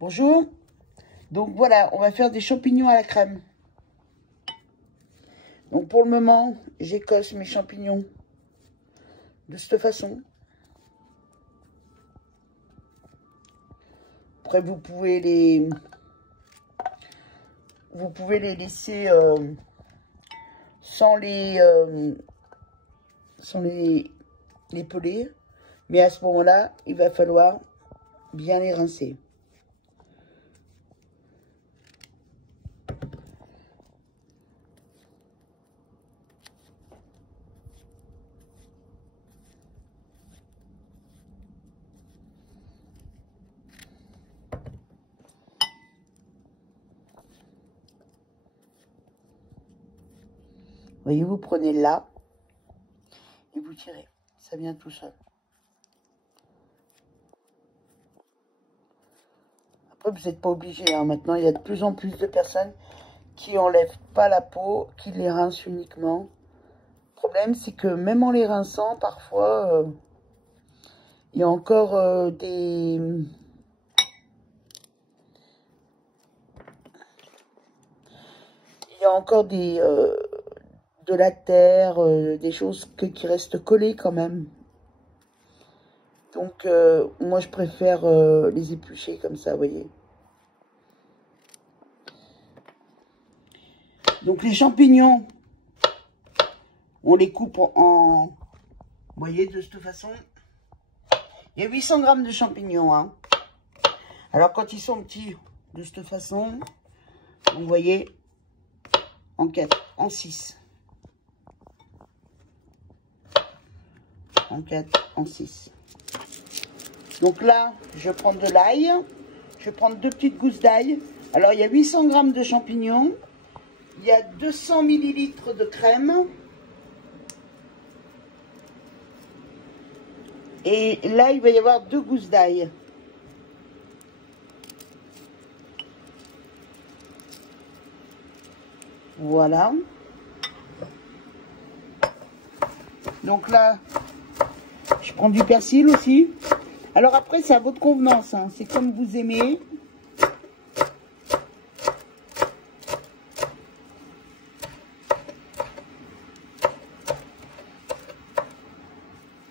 Bonjour. Donc voilà, on va faire des champignons à la crème. Donc pour le moment, j'écosse mes champignons de cette façon. Après, vous pouvez les laisser sans les peler. Mais à ce moment-là, il va falloir bien les rincer. Vous voyez, vous prenez là et vous tirez. Ça vient tout seul. Après, vous n'êtes pas obligé. Hein. Maintenant, il y a de plus en plus de personnes qui n'enlèvent pas la peau, qui les rincent uniquement. Le problème, c'est que même en les rinçant, parfois, il y a encore des... Il y a encore de la terre, des choses qui restent collées quand même. Donc, moi, je préfère les éplucher comme ça, vous voyez. Donc, les champignons, on les coupe en... Vous voyez, de cette façon. Il y a 800 grammes de champignons, hein. Alors, quand ils sont petits, de cette façon, vous voyez, en 4, en 6. En 4, en 6. Donc là, je prends de l'ail. Je vais prendre 2 petites gousses d'ail. Alors, il y a 800 grammes de champignons. Il y a 200 millilitres de crème. Et là, il va y avoir 2 gousses d'ail. Voilà. Donc là, je prends du persil aussi. Alors après, c'est à votre convenance, hein. C'est comme vous aimez.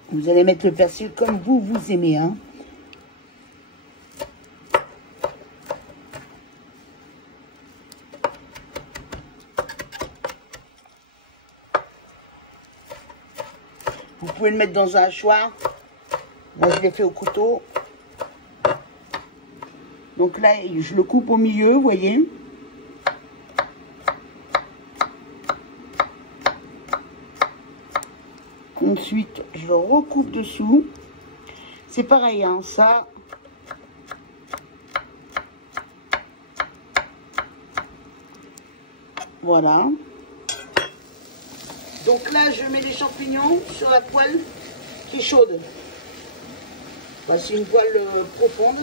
Vous allez mettre le persil comme vous aimez, hein. Vous pouvez le mettre dans un hachoir. Moi, je l'ai fait au couteau. Donc là, je le coupe au milieu, vous voyez. Ensuite, je le recoupe dessous. C'est pareil, hein, ça. Voilà. Donc là, je mets les champignons sur la poêle qui est chaude. Bah, c'est une poêle profonde.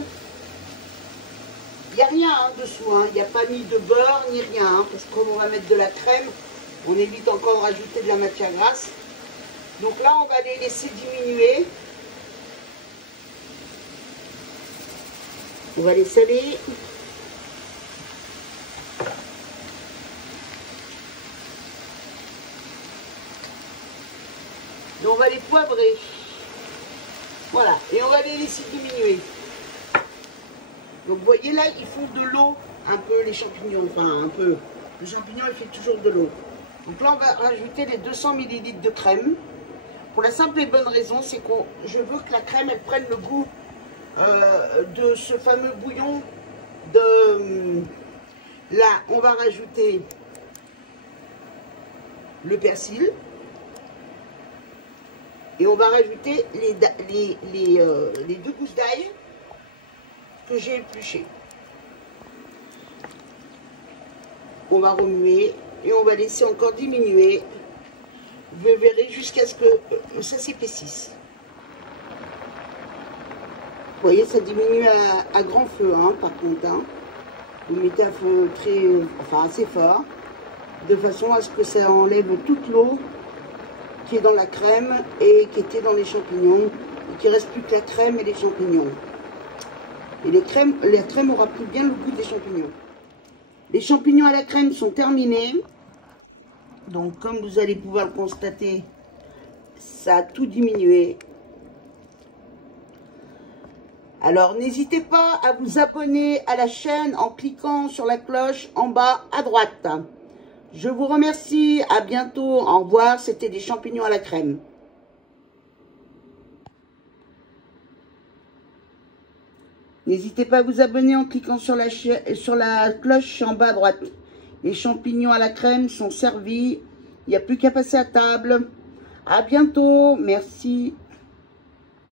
Il n'y a rien hein, dessous. Hein. Il n'y a pas ni de beurre, ni rien. Hein, parce que comme on va mettre de la crème, on évite encore de rajouter de la matière grasse. Donc là, on va les laisser diminuer. On va les saler. Et on va les poivrer. Voilà. Et on va les laisser diminuer. Donc vous voyez là, ils font de l'eau un peu les champignons. Enfin un peu. Le champignon, il fait toujours de l'eau. Donc là, on va rajouter les 200 ml de crème. Pour la simple et bonne raison, c'est que je veux que la crème, elle prenne le goût de ce fameux bouillon de... Là, on va rajouter le persil. Et on va rajouter les 2 gousses d'ail que j'ai épluchées. On va remuer et on va laisser encore diminuer. Vous verrez jusqu'à ce que ça s'épaississe. Vous voyez, ça diminue à grand feu, hein, par contre. Hein. Vous mettez à feu assez fort, de façon à ce que ça enlève toute l'eau qui est dans la crème et qui était dans les champignons. Et qu'il ne reste plus que la crème et les champignons. Et la crème aura pris bien le goût des champignons. Les champignons à la crème sont terminés. Donc, comme vous allez pouvoir le constater, ça a tout diminué. Alors, n'hésitez pas à vous abonner à la chaîne en cliquant sur la cloche en bas à droite. Je vous remercie. À bientôt. Au revoir. C'était des champignons à la crème. N'hésitez pas à vous abonner en cliquant sur la cloche en bas à droite. Les champignons à la crème sont servis. Il n'y a plus qu'à passer à table. À bientôt. Merci.